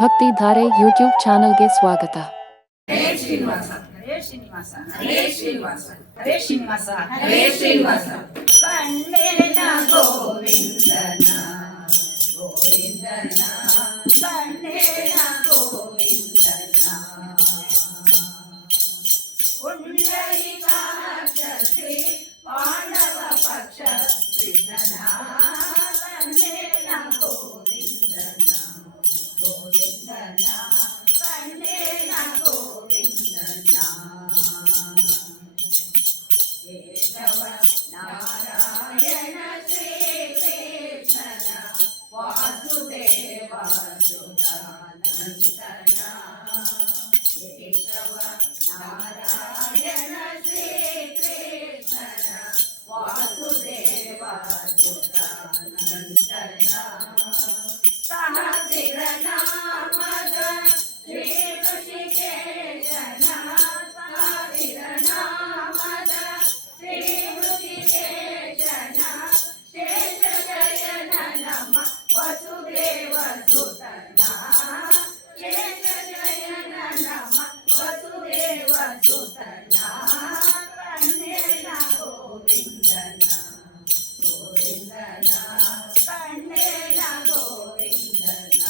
ಭಕ್ತಿ ಧಾರೆ ಯೂಟ್ಯೂಬ್ ಚಾನಲ್ಗೆ ಸ್ವಾಗತ. ಹರೇ ಶ್ರೀನಿವಾಸ ಹರೇ ಶ್ರೀನಿವಾಸ ಹರೇ ಶ್ರೀನಿವಾಸ ಹರೇ ಶ್ರೀನಿವಾಸ ಹರೇ ಶ್ರೀನಿವಾಸ. ಕಣ್ಣೇನ ಗೋವಿಂದನ ಗೋವಿಂದನ ಕಣ್ಣೇನ ಗೋವಿಂದನ ಪುಂಡರೀಕಾಕ್ಷ ಶ್ರೀ ಪಾಂಡವ ಪಕ್ಷ ಕೃಷ್ಣನ ಕಣ್ಣೇನ ಗೋವಿಂದನ ಗೋವಿಂದನ ಕಣ್ಣೇನ ಗೋವಿಂದನ. ಕೇಶವ ನಾರಾಯಣ ಶ್ರೀ ಕೃಷ್ಣನ ವಾಸುದೇವ ಸುತಾನಂದನ. ಕೇಶವ ನಾರಾಯಣ ಶ್ರೀ ಕೃಷ್ಣನ ವಾಸುದೇವ ಸುತಾನಂದನ. ಸಹಸ್ರನಾಮದ ಶ್ರೀ ಋಷಿಕೇಶನ ಸಹಸ್ರನಾಮದ ಶ್ರೀ ಋಷಿಕೇಶನ ಶೇಷಶಯನ ನಮ ವಸುದೇವ ಸುತನ. ಶೇಷಶಯನ ನಮ ವಸುದೇವ ಸುತನ. ಕಣ್ಣೇನ ಗೋವಿಂದನ ಗೋವಿಂದನ ಕಣ್ಣೇನ ಗೋವಿಂದನ.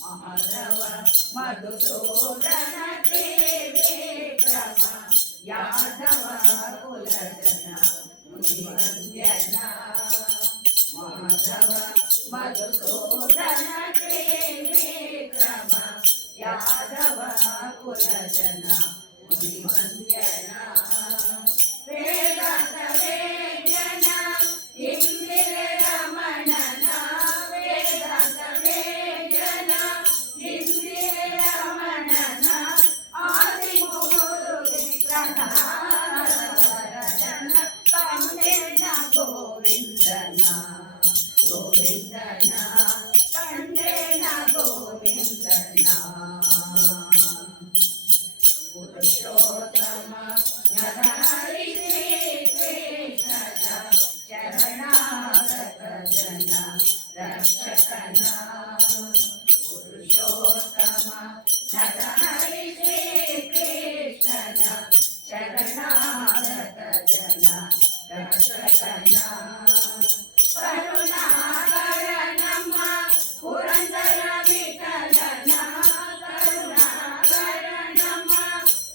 ಮಾಧವ ಮಧುಸೂದನ ತ್ರಿವಿಕ್ರಮ ಯಾದವ ಕುಲಜನ ಮುನಿವಂದ್ಯನ. ಮಾಧವ ಮಧುಸೂದನ ತ್ರಿವಿಕ್ರಮ ಯಾದವ ಕುಲಜನ ಮುನಿವಂದ್ಯನ. ವೇದಾಂತ ವೇದ್ಯನ ಇಂದಿರ ರಮಣನ ವೇದಾಂತ ವೇದ್ಯನ ಇಂದಿರ ರಮಣನ ಆದಿಮೂರು ವಿಗ್ರಹರನ. ಕಣ್ಣೇನ ಗೋವಿಂದನ ಗೋವಿಂದನ ಕಣ್ಣೇನ ಗೋವಿಂದನ. ಪುರುಷೋತ್ತಮ ನರಹರಿ ಶ್ರೀ ಕೃಷ್ಣನ ಶರಣಾಗತ ಜನ ರಕ್ಷಕನ. ಪುರುಷೋತ್ತಮ ನರಹರಿ ಶ್ರೀ ಕೃಷ್ಣನ ಶರಣಾಗತ ಜನ ರಕ್ಷಕನ. ಕರುಣಾಕರ ನಮ್ಮ ಪುರಂದರ ವಿಠಲನ ಕರುಣಾಕರ ನಮ್ಮ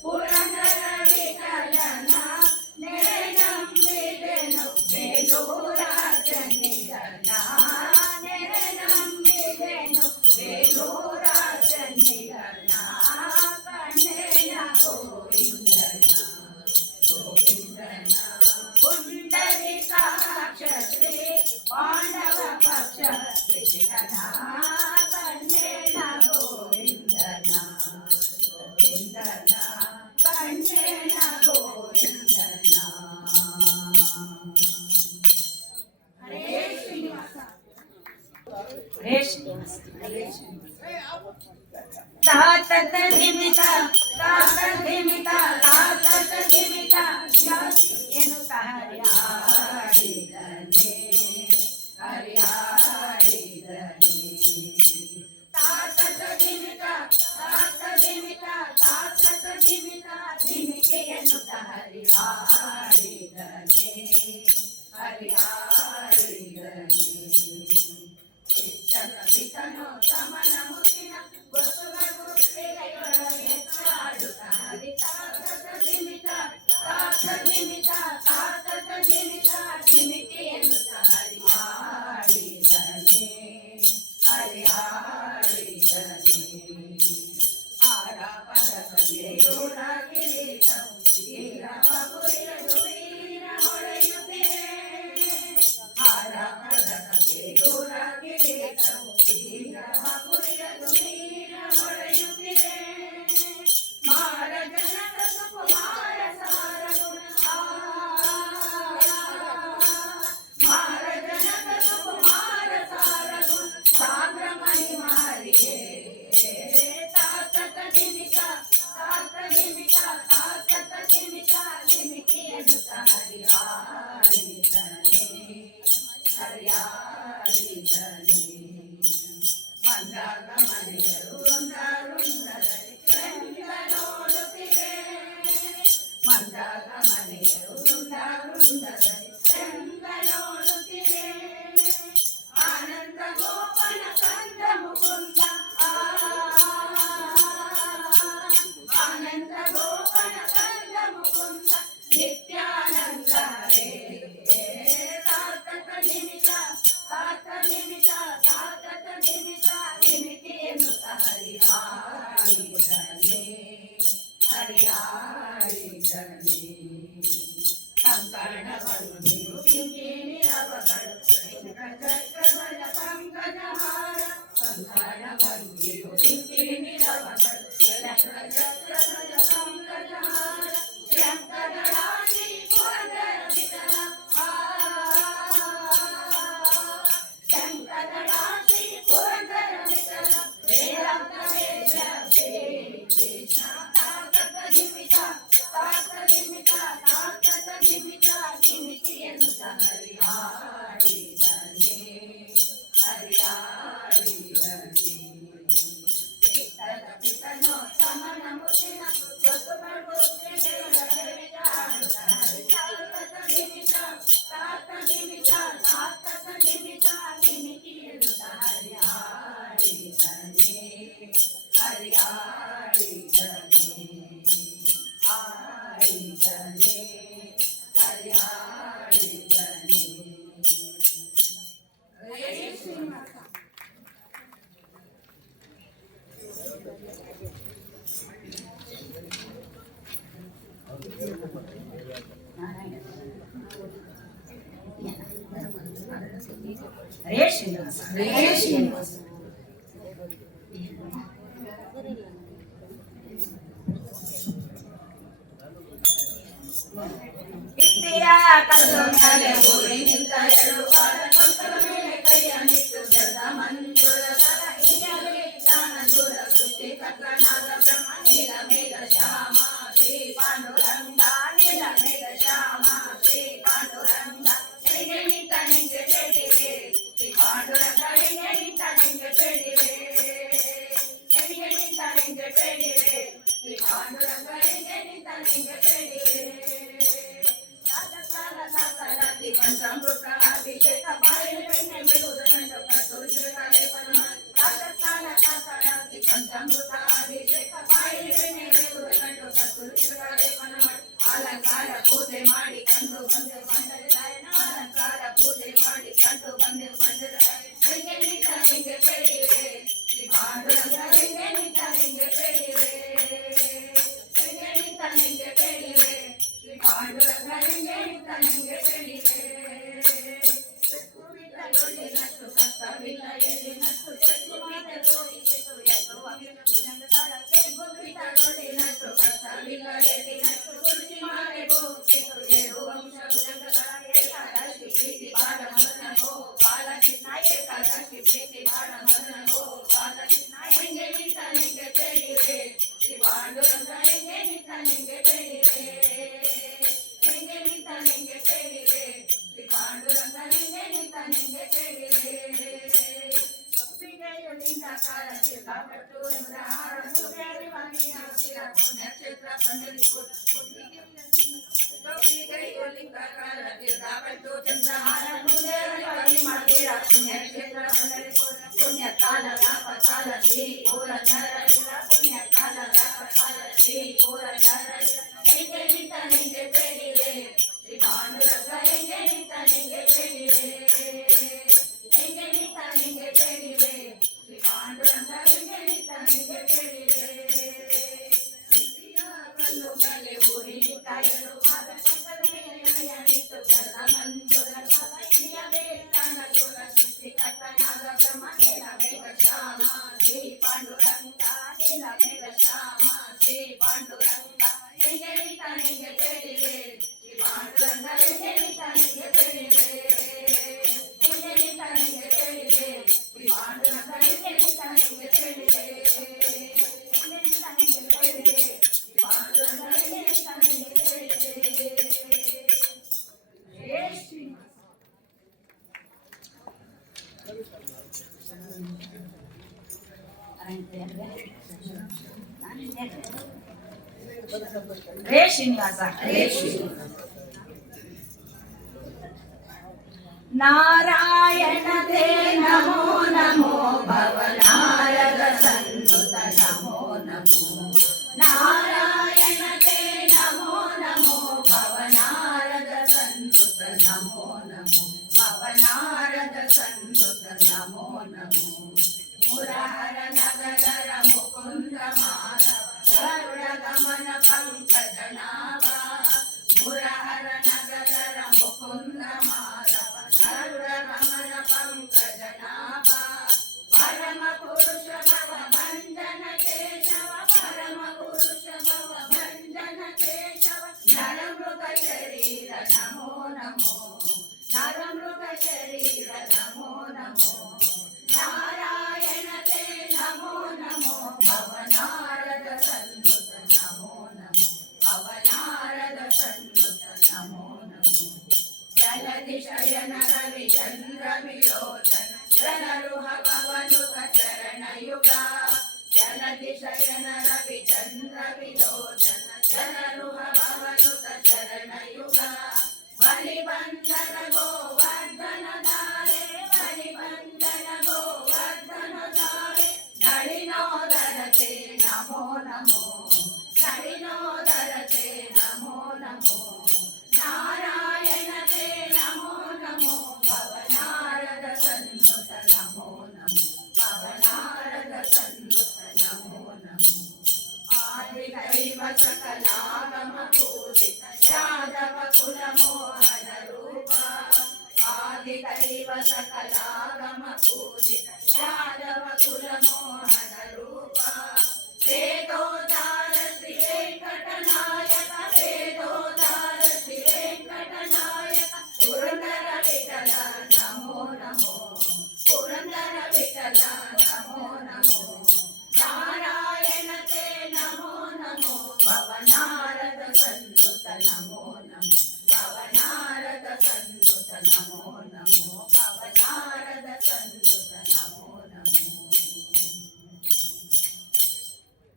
ಪುರಂದರ ವಿಠಲನ. ನೆನಂಬಿದೆನು ಬೇಲೂರ ಚಂಡಿಗನ ನೆನಂಬಿದೆನು ಬೇಲೂರ ಚಂಡಿಗನ. ಕಣ್ಣೇನ ಗೋವಿಂದನ ಗೋವಿಂದನ ಪುಂಡರೀಕಾಕ್ಷ ಶ್ರೀ ಪಾಂಡವ ಪಕ್ಷ ಕೃಷ್ಣನ. ಕಣ್ಣೇನ ಗೋವಿಂದನ ಗೋವಿಂದನ ಕಣ್ಣೇನ ಗೋವಿಂದನ. ಹರೇ ಶ್ರೀನಿವಾಸ ಹರೇ ಶ್ರೀನಿವಾಸ ಹರೇ ಶ್ರೀನಿವಾಸ. ತಾತತ ಧಿಮಿತ ತಾತತ ಧಿಮಿತ ತಾತತ ಧಿಮಿತ ಏನು ಹರಿಯಾಡಿದನೆ ಹರಿಯಾಡಿದನೆ. ತಾತತ ಧಿಮಿತ ತಾತ ಧಿಮಿತ ತಾತತ ಧಿಮಿತ ಧಿಮಿಕೆಯನ್ನು ಹರಿಯಾಡಿದನೆ ಹರಿಯಾಡಿದನೆ. ಚಿತ್ತನ ಪಿತನು ಸಮನ ಮುತ್ತಿನ ಗೊತ್ತುಗ ಗುರುತಿಗೆಗಳ ಹೆಚ್ಚಾಡುತ್ತ ಹರಿ. ತಾತತ ಧಿಮಿತ ತಾತ ಧಿಮಿತ ತಾತತ ಧಿಮಿತ ಧಿಮಿಕೆಯನ್ನು ಹರಿಯಾಡಿದನೆ ಹರಿಯಾಡಿದನೆ. ಹಾರ ಪರಸಂಗೆಯೂರ ಕಿರೀಟವು ವೀರಪುರಿಯದು ವೀರ ಹೊಳೆಯುತ್ತಿದೆ. ಹಾರ ಪರಸಂಗೆಯೂರ ಕಿರೀಟವು ವೀರಪುರಿಯದು ವೀರ ಹೊಳೆಯುತ್ತಿದೆ. ಮಾರ ಜನಕ ಸುಕುಮಾರ ಸಾರ ಗುಣ ಮಂದಾಗಮನಿಯರು ವೃಂದ ವೃಂದದಲ್ಲಿ ಚಂದ ನೋಡುತ್ತಿವೆ ಮಂದಾಗಮನಿಯರು ವೃಂದ ವೃಂದದಲ್ಲಿ ಚಂದ ನೋಡುತ್ತಿವೆ ಆನಂದ ಗೋಪನ ಕಂದ ಮುಕುಂದ ಆನಂದ ಗೋಪನ ಕಂದ ಮುಕುಂದ ನಿತ್ಯಾನಂದ ಹರೇ ಸಾರ್ಥಕ ನಿಮಿಷ ಸಾರ್ಥಕ ನಿಮಿಷ ನಿಮಿತಿಯನ್ನು ಹರಿಯಾಡಿದನೆ ಹರಿಯಾಡಿದನೆ ಕಂಕಣಗಳು ನೀವು ಕಿಂಕಿ ನಿರವಗಳು ಚಕ್ರಬಲ ಪಂಕಜಹಾರ ಕಂಕಣಗಳು ನೀವು ಕಿಂಕಿ ನಿರವಗಳು ಚಕ್ರಬಲ ಪಂಕಜಹಾರ ಶಂಕರರಾಶಿ ಪುರದರ ವಿಠಲ ಶಂಕರರಾಶಿ ಪುರದರ ವಿಠಲ ವೇದಾಂತ ವೇದ ಶ್ರೀ ಕೃಷ್ಣ ತಾತಕ ಜಿಮಿತ ಜಿಮಿತಿಯನ್ನು ಹರಿಯಾಡಿದನೆ ಹರಿಯಾಡಿದನೆ ಪಿತನೋ ಸಮನ ಮುಸಿನ ಜಿಮಿತಿಯನ್ನು ಹರಿಯಾಡಿದನೆ ಹರಿಯಾಡಿದನೆ ಆಡಿದನೆ ಹರಿಯಾಡಿದನೆ ಹರೇ ಶ್ರೀನಿವಾಸ ಹರೇ ಶ್ರೀನಿವಾಸ ಇಟ್ಟಿಯ ಕಲ್ಲು ಮೇಲೆ ಊರಿ ನಿಂತ ಎರಡು ಪಾದ ಕಂಕಲ ಮೇಲೆ ಕೈಯ ನಿಟ್ಟು ಜಗ ಮಂಜುಳ ಸರ ಇಯಲಿ ದಾನ ದೂರ ಸೃಷ್ಟಿ ಕರ್ಣನಾದ ಬ್ರಹ್ಮ ನೀಲ ಮೇಘ ಶ್ಯಾಮ ಶ್ರೀ ಪಾಂಡುರಂಗ ನೀಲ ಮೇಘ ಶ್ಯಾಮ ಶ್ರೀ ಪಾಂಡುರಂಗ ನಿನಗೆ ನಿಂತ ನಿಂಗೆ ಬೇಡಿವೆ ಶ್ರೀ ಪಾಂಡುರಂಗ ನಿನಗೆ ನಿಂತ ನಿಂಗೆ ಬೇಡಿವೆ ನಿನಗೆ ನಿಂತ ನಿಂಗೆ ಬೇಡಿವೆ ಶ್ರೀ ಪಾಂಡುರಂಗ ನಿನಗೆ ನಿಂತ ನಿಂಗೆ ಬೇಡಿವೆ ಪಂಚಾಮೃತ ಅಭಿಷೇಕ ಬಾಯಿಲೆ ಬೆಣ್ಣೆ ಮೆಲುವುದನ್ನು ಕಟ್ಟುತ್ತಿರುತ್ತಾರೆ ರಾಜಸ್ಥಾನ ಕಾಕಡಾಗಿ ಪಂಚಾಮೃತ ಅಭಿಷೇಕ ಬಾಯಿಲೆ ಬೆಣ್ಣೆ ಮೆಲುವುದನ್ನು ಕಟ್ಟುತ್ತಿರುತ್ತಾರೆ ಅಲಂಕಾರ ಪೂಜೆ ಮಾಡಿ ಕಂಡು ಬಂದು ಬಂದರಾಯಣ ಅಲಂಕಾರ ಪೂಜೆ ಮಾಡಿ ಕಂಡು ಬಂದು ಬಂದರಾಯಣ ನಿಂಗೆ ನಿಂತ ನಿಂಗೆ ಬೇಡಿವೆ ಶ್ರೀ ಪಾಂಡುರಂಗ ನಿಂಗೆ ನಿಂತ ನಿಂಗೆ ಬೇಡಿವೆ ನಿಂಗೆ ನಿಂತ ನಿಂಗೆ ಬೇಡಿವೆ ಶ್ರೀ ಪಾಂಡುರಂಗ ನಿಂಗೆ ನಿಂತ ನಿಂಗೆ ಬೇಡಿವೆ ನಷ್ಟು ಕಷ್ಟವಿಲ್ಲ ಎಲ್ಲಿನಷ್ಟು ಚೆಕ್ಕು ಮಾತೆ ತೋರಿಸಿತು ನಷ್ಟು ಕಷ್ಟವಿಲ್ಲ ಎಲ್ಲಿನಷ್ಟು ತುಳಸಿ ಮಾತೆ ಗೋಪಿತು ಏಳು ವಂಶ ಏಕಾದಶಿ ಪ್ರೀತಿ ಬಾಳ ಮದನಗೋ ಬಾಲಕೃಷ್ಣ ಏಕಾದಶಿ ಪ್ರೀತಿ ಬಾಳ ಮದನಗೋ ಬಾಲಕೃಷ್ಣ ಹೆಂಗೆ ನಿಂತ ನಿಂಗೆ ಬೇಡಿವೆ ಶ್ರೀ ಪಾಂಡುರಂಗ ಹೆಂಗೆ ನಿಂತ ನಿಂಗೆ ಬೇಡಿವೆ ಹೆಂಗೆ ನಿಂತ ನಿಂಗೆ ಬೇಡಿವೆ ಶ್ರೀ ಪಾಂಡುರಂಗ ಹೆಂಗೆ ನಿಂತ ನಿಂಗೆ ಬೇಡಿವೆ ಒಪ್ಪಿಗೆಯೊಂದಿನ ಕಾಲ ಸಿಕ್ಕಾಪಟ್ಟು ಎಂಬ ಪುಣ್ಯಕ್ಷೇತ್ರ ಒಪ್ಪಿಗೆಯೊಂದಿನ ಕಾಲ ಸಿಕ್ಕಾಪಟ್ಟು ಚಂದ್ರಹಾರ ಮಾಡ್ತೀರಾ ಪುಣ್ಯಕ್ಷೇತ್ರ ಪುಣ್ಯ ಕಾಲ ರಾಪಕಾಲ ಶ್ರೀ ಪೂರ ನರಳಿಲ್ಲ ಪುಣ್ಯ ಕಾಲ ರಾಪಕಾಲ ಶ್ರೀ ಪೂರ ನರಳಿಲ್ಲ ಹೆಂಗೆ ನಿಂತ ನಿಂಗೆ ಬೇಡಿವೆ ಶ್ರೀ ಪಾಂಡುರಂಗ ಹೆಂಗೆ ನಿಂತ ನಿಂಗೆ ಬೇಡಿವೆ ಹೆಂಗೆ ನಿಂತ ನಿಂಗೆ ಬೇಡಿವೆ ಶ್ರೀ ಪಾಂಡುರಂಗ ಹೆಂಗೆ ನಿಂತ ನಿಂಗೆ ಬೇಡಿವೆ ಕಲ್ಲು ಮೇಲೆ ಊರಿ ನಿಂತ ಎರಡು ಪಾದ ಕಂಕಲ ಮೇಲೆ ನಿಂತು ಜಲ ಮಂಜುಳ ಸರ ಇಯಲೇ ದಾನ ದೂರ ಸೃಷ್ಟಿ ಕರ್ತನಾದ ಬ್ರಹ್ಮ ನೀಲ ಮೇಘ ಶ್ಯಾಮ ಶ್ರೀ ಪಾಂಡುರಂಗ ನೀಲ ಮೇಘ ಶ್ಯಾಮ ಶ್ರೀ ಪಾಂಡುರಂಗ ಹೆಂಗೆ ನಿಂತ ನಿಂಗೆ ಬೇಡಿವೆ ಶ್ರೀ ಪಾಂಡುರಂಗ ಹೆಂಗೆ ನಿಂತ ನಿಂಗೆ ಬೇಡಿವೆ ಹೆಂಗೆ ನಿಂತ ನಿಂಗೆ ಬೇಡಿವೆ ಶ್ರೀ ಪಾಂಡುರಂಗ ಹೆಂಗೆ ನಿಂತ ನಿಂಗೆ ಬೇಡಿವೆ ಹೆಂಗೆ ನಿಂತ ನಿಂಗೆ ಬೇಡಿವೆ ಶ್ರೀ ಪಾಂಡುರಂಗ ಹೆಂಗೆ ನಿಂತ ನಿಂಗೆ ಬೇಡಿವೆ ಜಯ ಶ್ರೀ ರೇ ಶ್ರೀನಿವಾಸ ನಾರಾಯಣ ತೇ ನಮೋ ನಮೋ ಭವನಾರದ ಸಂಯುತ ನಮೋ ನಮೋ ನಾರಾಯಣ ತೇ ನಮೋ ನಮೋ ಭವನಾರದ ಸಂಯುತ ನಮೋ ನಮೋ ಭವನಾರದ ಸಂಯುತ ನಮೋ ನಮೋ ಮುರಹರ ನಗರ ಮುಕುಂದ ಮಾಧವ ಗರುಡ ಗಮನ ಪಂಕಜ ನಾಭ ಮುರಹರ ನಗರ ಮುಕುಂದ ಮಾಧವ ಗರುಡ ಗಮನ ಪಂಕಜ ನಾಭ ಪರಮ ಪುರುಷ ಭವ ಭಂಜನ ಕೇಶವ ಪರಮ ಪುರುಷ ಭವ ಭಂಜನ ಕೇಶವ ನರ ಮೃಗ ಶರೀರ ನಮೋ ನಮೋ ನರ ಮೃಗ ಶರೀರ ನಮೋ ನಮೋ ನಾರಾಯಣ ತೇ ನಮೋ ನಮೋ ಭವನಾರದ ಸಂಯುತ ನಮೋ ನಮೋ ಭವನಾರದ ಸಂಯುತ ನಮೋ ನಮೋ ಜಲಧಿ ಶಯನ ರವಿ ಚಂದ್ರ ವಿಲೋಚನ ಜನರುಹ ಪವನುತ ಚರಣಯುಗ ಜಲಧಿ ಶಯನ ರವಿ ಚಂದ್ರ ವಿಲೋಚನ ಜನರುಹ ಪವನುತ ಚರಣಯುಗ ಬಲಿಬಂಧನ ಗೋವರ್ಧನ ಧಾರೆ ಬಲಿಬಂಧನ ಗೋವರ್ಧನ ಧಾರೆ ನಳಿನೋದರತೆ ನಮೋ ನಮೋ ನಳಿನೋದರತೆ ನಮೋ ನಮೋ ನಾರಾಯಣ ತೇ ನಮೋ ನಮೋ ಭವನಾರದ ಸಂಯುತ ನಮೋ ನಮೋ ಭವನಾರದ ಸಂಯುತ ನಮೋ ನಮೋ ಆದಿದೈವ ಸಕಲಾಗಮ ಪೂಜಿತ ಯಾದವ ಕುಲ ಮೋಹನ ರೂಪ ಆದಿದೈವ ಸಕಲಾಗಮ ಪೂಜಿತ ಯಾದವ ಕುಲ ಮೋಹನ ರೂಪ ವೇದೋದ್ಧಾರ ಶ್ರೀ ವೆಂಕಟನಾಯಕ ವೇದೋದ್ಧಾರ ಶ್ರೀ ವೆಂಕಟನಾಯಕ ಪುರಂದರ ವಿಠಲ ನಮೋ ನಮೋ ಪುರಂದರ ವಿಠಲ ನಮೋ ನಮೋ ನಾರಾಯಣ ತೇ ನಮೋ ನಮೋ ಭವನಾರದ ಸಂಯುತ ನಮೋ ನಮೋ ಭವನಾರದ ಸಂಯುತ ನಮೋ ನಮೋ ಭವನಾರದ ಸಂಯುತ ನಮೋ ನಮೋ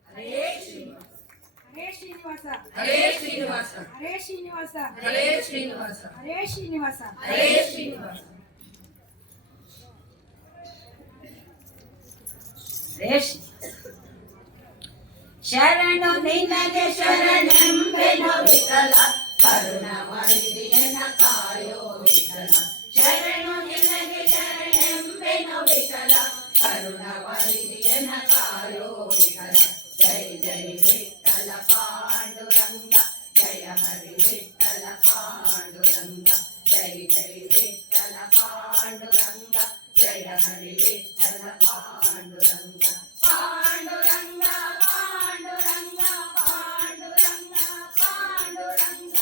ಹರೇ ಶ್ರೀನಿವಾಸ ಹರೇ ಶ್ರೀನಿವಾಸ ಹರೇ ಶ್ರೀನಿವಾಸ ಹರೇ ಶ್ರೀನಿವಾಸ ಹರೇ ಶ್ರೀನಿವಾಸ ಹರೇ ಶ್ರೀನಿವಾಸ ಹರೇ ಶರಣು ನಿನಗೆ ಶರಣೆಂಬೆನು ವಿಠಲ ಕರುಣಮರಿದಿಯನ ಕಾಯೋ ವಿಠಲ ಶರಣು ನಿನಗೆ ಶರಣೆಂಬೆನು ವಿಠಲ ಕರುಣಮರಿದಿಯನ ಕಾಯೋ ವಿಠಲ ಜೈ ಜೈ ವಿಠಲ ಪಾಂಡುರಂಗ ಜಯ ಹರಿ ವಿಠಲ ಪಾಂಡುರಂಗ ಜೈ ಜೈ ವಿಠಲ ಪಾಂಡುರಂಗ ಜಯ ಹರಿ ವಿಠಲ ಪಾಂಡುರಂಗ ಪಾಂಡುರಂಗ ಪಾಂಡುರಂಗ ಪಾಂಡುರಂಗ ಪಾಂಡುರಂಗ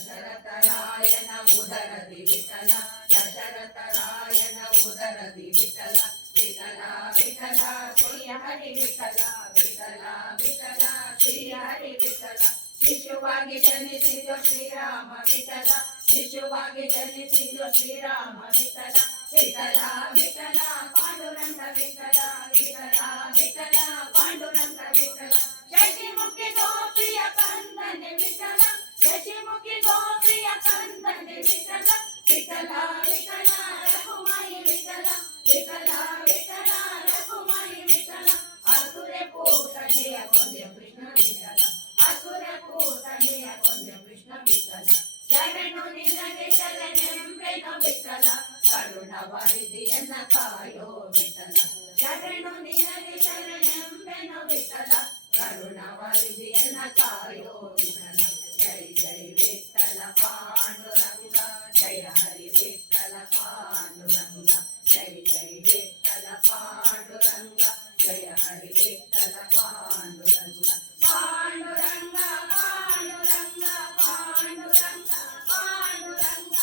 ದಶರಥರಾಯನ ಉದರದಿ ವಿಠಲ ದಶರಥರಾಯನ ಉದರದಿ ವಿಠಲ ವಿಠಲ ವಿಠಲ ಶ್ರೀ ಹರಿ ವಿಠಲ ವಿಠಲ ವಿಠಲ ಶ್ರೀ ಹರಿ ವಿಠಲ ಶಿಶುವಾಗಿ ಜನಿಸಿದ ಶ್ರೀರಾಮ ವಿಠಲ ಶಿಶುವಾಗಿ ಜನಿಸಿದ ಶ್ರೀರಾಮ ವಿಠಲ ವಿಠಲ ವಿಠಲ ಪಾಂಡುರಂಗ ವಿಠಲ ವಿಠಲ ವಿಠಲ ಪಾಂಡುರಂಗ ವಿಠಲ ಶಶಿಮುಖಿ ಗೋಪಿಯ ಕಂದನೆ ವಿಠಲ ಶಶಿಮುಖಿ ಗೋಪಿಯ ಕಂದನೆ ವಿಠಲ ವಿಠಲ ವಿಠಲ ರಘುಮಯಿ ವಿಠಲ ವಿಠಲ ವಿಠಲ ರಘುಮಯಿ ವಿಠಲ ಅಸುರೆ ಪೂತನೆಯ ಕೊಂದೆ ಕೃಷ್ಣ ವಿಠಲ ಅಸುರೆ ಪೂತನೆಯ ಕೊಂದೆ ಕೃಷ್ಣ ವಿಠಲ ಶರಣು ನಿನಗೆ ಶರಣೆಂಬೆನು ವಿಠಲ ಕರುಣವರಿದಿಯನ್ನ ಕಾಯೋ ವಿಠಲ ಶರಣು ನಿನಗೆ ಶರಣೆಂಬೆನು ವಿಠಲ ಕರುಣವರಿದಿಯನ್ನ ಕಾಯೋ ವಿಠಲ ಜೈ ಜೈ ವಿಠಲ ಪಾಂಡುರಂಗ ಜಯ ಹರಿ ವಿಠಲ ಪಾಂಡುರಂಗ ಜೈ ಜೈ ವಿಠಲ ಪಾಂಡುರಂಗ ಜಯ ಹರಿ ವಿಠಲ ಪಾಂಡುರಂಗ ಪಾಂಡುರಂಗ ಪಾಂಡುರಂಗ ಪಾಂಡುರಂಗ ಪಾಂಡುರಂಗ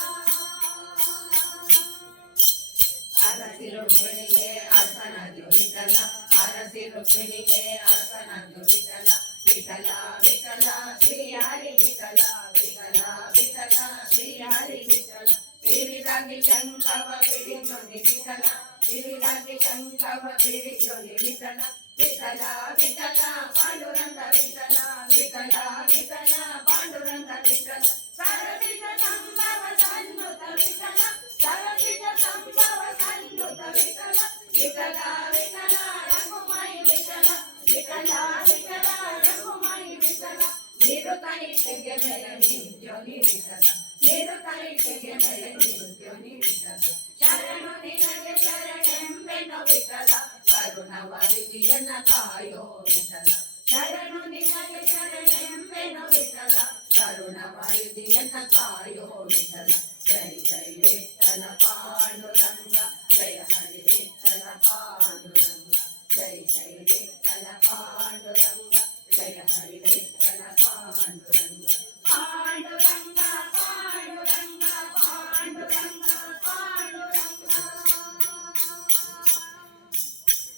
ಅರಸಿರು ರುಕ್ಮಿಣಿಗೆ ಅರ್ಸನದು ವಿಠಲ ಅರಸಿರು ರುಕ್ಮಿಣಿಗೆ ಅರ್ಸನದು ವಿಠಲ ವಿಠಲ ವಿಠಲ ಶ್ರೀ ಹರಿ ವಿಠಲ ವಿಠಲ ವಿಠಲ ಶ್ರೀ ಹರಿ ವಿಠಲ ಪಿರಿದಾಗಿ ಶಂಕವ ಪಿಡಿದೊಂದಿ ವಿಠಲ ಗಿರಿಲಾಂಟಿ ಶಂಕವ ಪಿಡಿಯೋನಿ ವಿಠಲ ವಿಠಲ ವಿಠಲ ಪಾಂಡುರಂಗ ವಿಠಲ ವಿಠಲ ವಿಠಲ ಪಾಂಡುರಂಗ ವಿಠಲ ಸರಸಿಜ ಸಂಭವ ಸನ್ನುತ ವಿಠಲ ಸರಸಿಜ ಸಂಭವ ಸನ್ನುತ ವಿಠಲ ವಿಠಲ ವಿಠಲ ರಘುಮಾಯಿ ವಿಠಲ ವಿಠಲ ವಿಠಲ ರಘುಮಾಯಿ ವಿಠಲ ನಿರುತನಿಷ್ಠೆಗೆ ಮೇಲೆ ನಿಂತ್ಯೋನಿ ವಿಠಲ ನಿರುತನಿಷ್ಠೆಗೆ ಮೇಲೆ ನಿಂತ್ಯೋನಿ ವಿಠಲ ಶರಣು ನಿನಗೆ ಶರಣೆಂಬೆನು ವಿಠಲ ಕರುಣವರಿದಿಯನ್ನ ಕಾಯೋ ವಿಠಲ ಶರಣು ನಿನಗೆ ಶರಣೆಂಬೆನು ವಿಠಲ ಕರುಣವರಿದಿಯನ್ನ ಕಾಯೋ ವಿಠಲ ಜೈ ಜೈ ವಿಠಲ ಪಾಂಡುರಂಗ ಜಯ ಹರಿ ವಿಠಲ ಪಾಂಡುರಂಗ ಜೈ ಜೈ ವಿಠಲ ಪಾಂಡುರಂಗ ಜಯ ಹರಿ ವಿಠಲ ಪಾಂಡುರಂಗ ಪಾಂಡುರಂಗ ಪಾಂಡುರಂಗ ಪಾಂಡುರಂಗ ಪಾಂಡುರಂಗ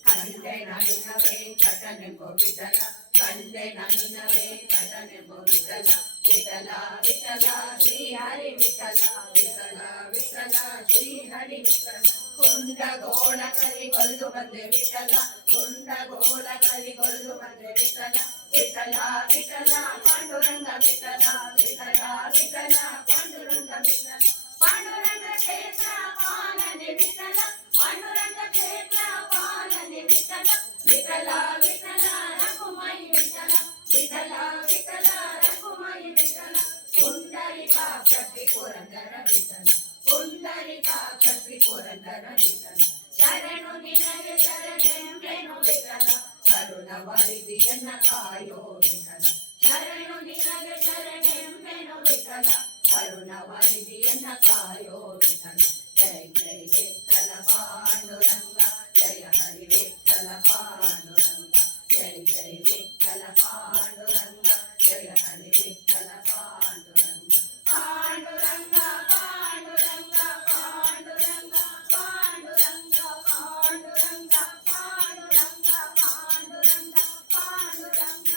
ಕಂಡೆ ನನ್ನವೇ ಕಟನೆಂಬೋ ವಿಠಲ ಕಂಡೆ ನನ್ನವೇ ಕಟನೆಂಬೋ ವಿಠಲ ವಿಠಲ ವಿಠಲ ಶ್ರೀ ಹರಿ ವಿಠಲ ವಿಠಲ ವಿಠಲ ಶ್ರೀ ಹರಿ ವಿಠಲ ಕುಂಡ ಗೋಳ ಕರಿಗೊಲ್ದು ಬಂದೆ ವಿಠಲ ಕುಂಡ ಗೋಳ ಕರಿಗೊಲ್ದು ಬಂದೆ ವಿಠಲ ವಿಠಲ ವಿಠಲ ಪಾಂಡುರಂಗ ವಿಠಲ ವಿಠಲ ವಿಠಲ ಪಾಂಡುರಂಗ ವಿಠಲ ಪಾಂಡುರಂಗ ಕ್ಷೇತ್ರ ಪಾಲನೆ ವಿಠಲ ಪಾಂಡುರಂಗ ಕ್ಷೇತ್ರ ಪಾಲನೆ ವಿಠಲ ವಿಠಲ ವಿಠಲ ರಘುಮಾಯಿ ವಿಠಲ ವಿಠಲ ವಿಠಲ ರಘುಮಾಯಿ ವಿಠಲ ಪುಂಡರಿಕಾಕ್ಷಿ ಪುರಂದರ ವಿಠಲ ಪುಂಡರಿಕಾಕ್ಷಿ ಪುರಂದರ ವಿಠಲ ಶರಣು ನಿನಗೆ ಶರಣೆಂಬೆನು ವಿಠಲ ಕರುಣವರಿದಿಯನ್ನ ಕಾಯೋ ವಿಠಲ ಶರಣು ನಿನಗೆ ಶರಣೆಂಬೆನು ವಿಠಲ ಕರುಣವರಿದಿಯನ್ನ ಕಾಯೋ ವಿಠಲ ಜೈ ಜೈ ವಿಠಲ ಪಾಂಡುರಂಗ ಜಯ ಹರಿ ವಿಠಲ ಪಾಂಡುರಂಗ ಜೈ ಜೈ ವಿಠಲ ಪಾಂಡುರಂಗ ಜಯ ಹರಿ ವಿಠಲ ಪಾಂಡುರಂಗ ಪಾಂಡುರಂಗ ಪಾಂಡುರಂಗ ಪಾಂಡುರಂಗ ಪಾಂಡುರಂಗ ಪಾಂಡುರಂಗ ಪಾಂಡುರಂಗ ಪಾಂಡುರಂಗ ಪಾಂಡುರಂಗ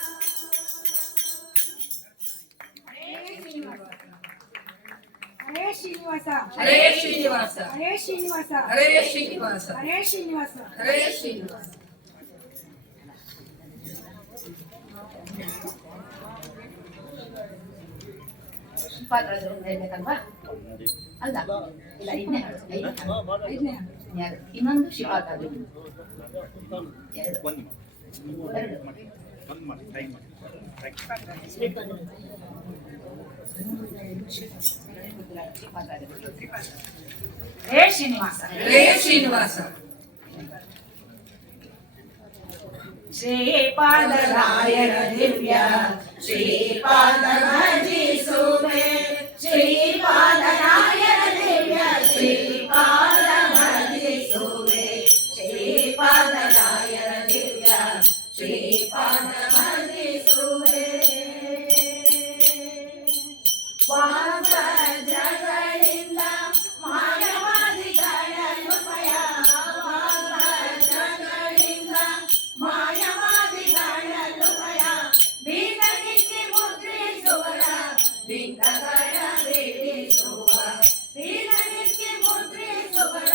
ಹರೇ ಶ್ರೀನಿವಾಸ ಹರೇ ಶ್ರೀನಿವಾಸ ಹರೇ ಶ್ರೀನಿವಾಸ ಹರೇ ಶ್ರೀನಿವಾಸ ಹರೇ ಶ್ರೀನಿವಾಸ ಹರೇ ಶ್ರೀನಿವಾಸ ಪಾತ್ರದ ಹೇಳ್ಬೇಕಲ್ವಾ ಅಲ್ಲ ಇಲ್ಲ ಐದನೇ ಐದನೇ ಇನ್ನೊಂದು ಶಿವಾಕಾಲಿ ಎರಡು ಹರೇ ಶ್ರೀನಿವಾಸ ಹರೇ ಶ್ರೀನಿವಾಸ ಶ್ರೀಪಾದರಾಯರ ದಿವ್ಯ ಶ್ರೀಪಾದ ಭಜಿಸುವೆ ಶ್ರೀಪಾದರಾಯರ ದಿವ್ಯ ಶ್ರೀಪಾದ ಭಜಿಸುವೆ ಶ್ರೀಪಾದರಾಯರ ದಿವ್ಯ ಶ್ರೀಪಾದ ಭಜಿಸುವೆ ವಾಗ್ವಜ್ರಗಳಿಂದ ಮಾಯವಾದಿಗಳನ್ನು ಭಯ ವಾಗ್ವಜ್ರಗಳಿಂದ ಮಾಯವಾದಿಗಳನ್ನು ಭಯ ಬೀಗನಿಕ್ಕೆ ಮುದ್ರಿಸುವರ ಬಿಂಕಗಳ ಬಿಡಿಸುವ ಬೀಗನಿಕ್ಕೆ ಮುದ್ರಿಸುವರ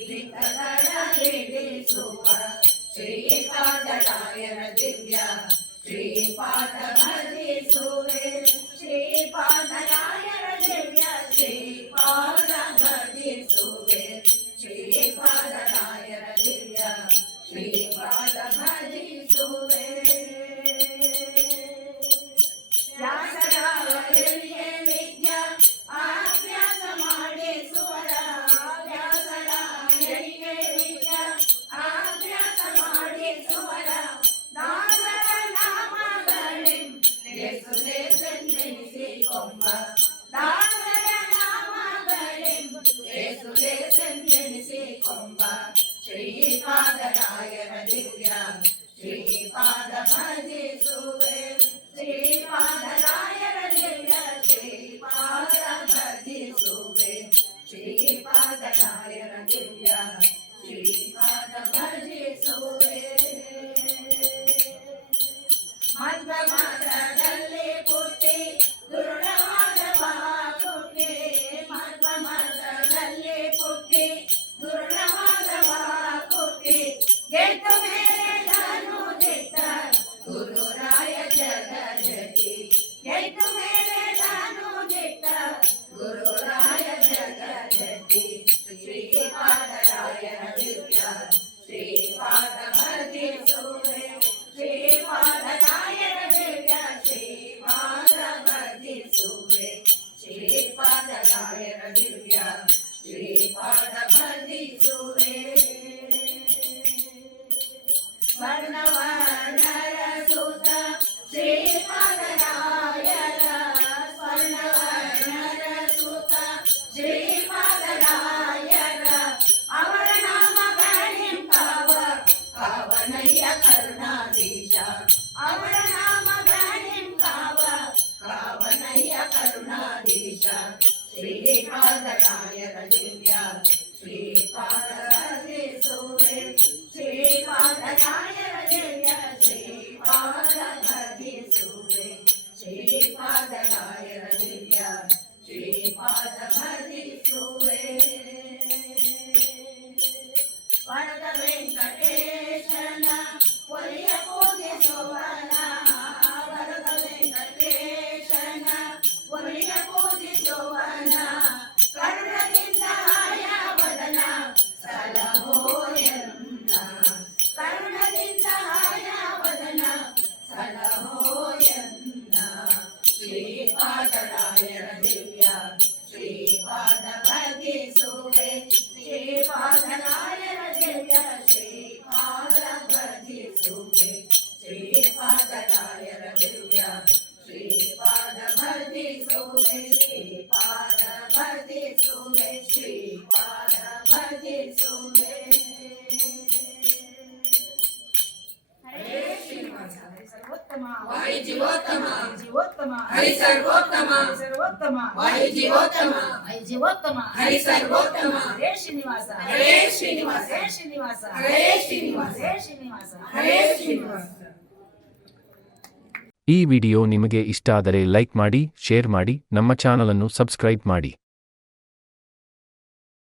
ಬಿಂಕಗಳ ಬಿಡಿಸುವ ಶ್ರೀಪಾದರಾಯರ ದಿವ್ಯ ಶ್ರೀಪಾದ ಭಜಿಸುವೆ ಶ್ರೀಪಾದರಾಯರ ದಿವ್ಯ ಶ್ರೀಪಾದ ಭಜಿಸುವೆ ಶ್ರೀಪಾದರಾಯರ ದಿವ್ಯ ಶ್ರೀಪಾದ ಭಜಿಸುವೆ ವ್ಯಾಸರಾಯರಿಗೆ ವಿದ್ಯಾ ಅಭ್ಯಾಸ ಮಾಡಿಸುವರ ವ್ಯಾಸರಾಯರಿಗೆ ವಿದ್ಯಾ ಅಭ್ಯಾಸ ಮಾಡಿಸುವರ ದಾಸರ ನಾಮಗಳೆಂಬ ದಾಸರ ನಾಮಗಳೆಂಬ ಶ್ರೀಪಾದರಾಯರ ದಿವ್ಯ ಶ್ರೀಪಾದ ಭಜಿಸುವೆ ಶ್ರೀಪಾದರಾಯರ ದಿವ್ಯ ಶ್ರೀಪಾದ ಭಜಿಸುವೆ ಶ್ರೀಪಾದರಾಯರ ದಿವ್ಯ ಶ್ರೀಪಾದ ಭಜಿಸುವೆ ಮಧ್ವ ಮಾರ್ಗದಲ್ಲಿ ಪುಟ್ಟಿ ದುರ್ಡವಾದ ಬಾಕುಟಿ ಮಧ್ವ ಮಾರ್ಗದಲ್ಲಿ ಪುಟ್ಟಿ ದುರ್ಡವಾದ ಶ್ರೀಪಾದರಾಯರ ದಿವ್ಯ ಶ್ರೀಪಾದ ಭಜಿಸುವೆ ಶ್ರೀಪಾದರಾಯರ ದಿವ್ಯ ಶ್ರೀಪಾದ ಭಜಿಸುವೆ ಶ್ರೀಪಾದರಾಯರ ದಿವ್ಯ ಶ್ರೀಪಾದ ಭಜಿಸುವೆ ವರದ ವೆಂಕಟೇಶನ ಒಲಿಯ ಪೂಜಿಸುವನ ವರದ ವೆಂಕಟೇಶನ ಒಲಿಯ ಪೂಜಿಸುವನ ಕರುಣದಿಂದ ಆಯವದನ ಸಲಹೋಯನ್ನ ಕರುಣದಿಂದ ಆಯವದನ ಸಲಹೋಯನ್ನ ಶ್ರೀಪಾದರಾಯರ ದಿವ್ಯ ಶ್ರೀಪಾದ ಭಜಿಸುವೆ ಶ್ರೀಪಾದರಾಯರ ದಿವ್ಯ ಶ್ರೀಪಾದ ಭಜಿಸುವೆ ಶ್ರೀಪಾದರಾಯರ ದಿವ್ಯ ಶ್ರೀಪಾದ ಭಜಿಸುವೆ ಶ್ರೀಪಾದ ಭಜಿಸುವೆ ಶ್ರೀಪಾದ ಭಜಿಸುವೆ ಹರೇ ಶ್ರೀನಿವಾಸ ಸರ್ವೋತ್ತಮ ವಾಯು ಜೀವೋತ್ತಮ ಜೀವೋತ್ತಮ ಹರಿ ಸರ್ವೋತ್ತಮ ಸರ್ವೋತ್ತಮ ವಾಯು ಜೀವೋತ್ತಮ ಜೀವೋತ್ತಮ ಹರಿ ಸರ್ವೋತ್ತಮ ಹರೇ ಶ್ರೀನಿವಾಸ ಹರೇ ಶ್ರೀನಿವಾಸ ಹರೇ ಶ್ರೀನಿವಾಸ ಹರೇ ಶ್ರೀನಿವಾಸ ಹರೇ ಶ್ರೀನಿವಾಸ ಹರೇ ಶ್ರೀನಿವಾಸ. ಈ ವಿಡಿಯೋ ನಿಮಗೆ ಇಷ್ಟ ಆದರೆ ಲೈಕ್ ಮಾಡಿ, ಶೇರ್ ಮಾಡಿ, ನಮ್ಮ ಚಾನಲ್ ಅನ್ನು ಸಬ್ಸ್ಕ್ರೈಬ್ ಮಾಡಿ.